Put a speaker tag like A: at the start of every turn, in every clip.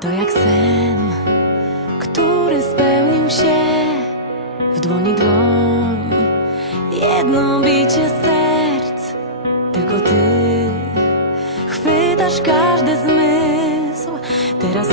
A: To jak sen, który spełnił się w dłoni dłoń. Jedno bicie serc, tylko ty chwytasz każdy zmysł. Teraz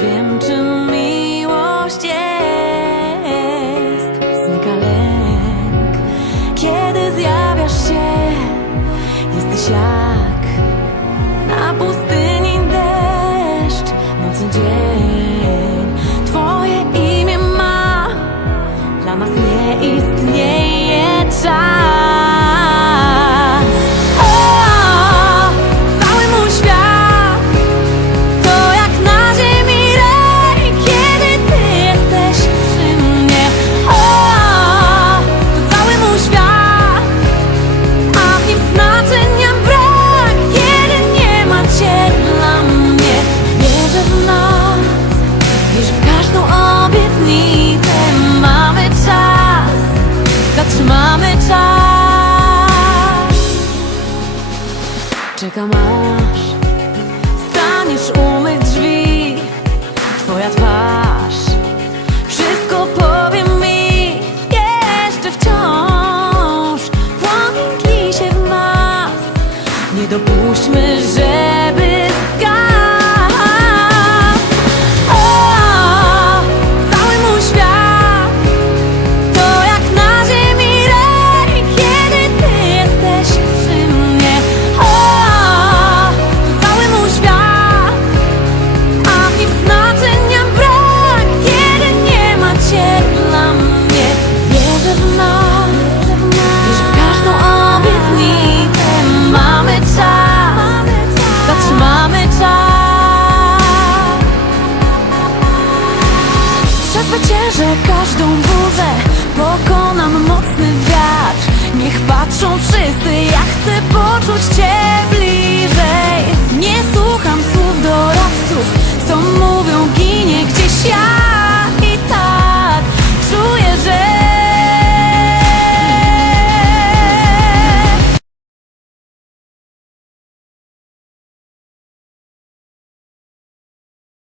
A: jaka masz? Staniesz u mych drzwi. Twoja twarz. Wszystko powiem mi. Jeszcze wciąż Płomień się w nas. Nie dopuśćmy, że że każdą burzę pokonam mocą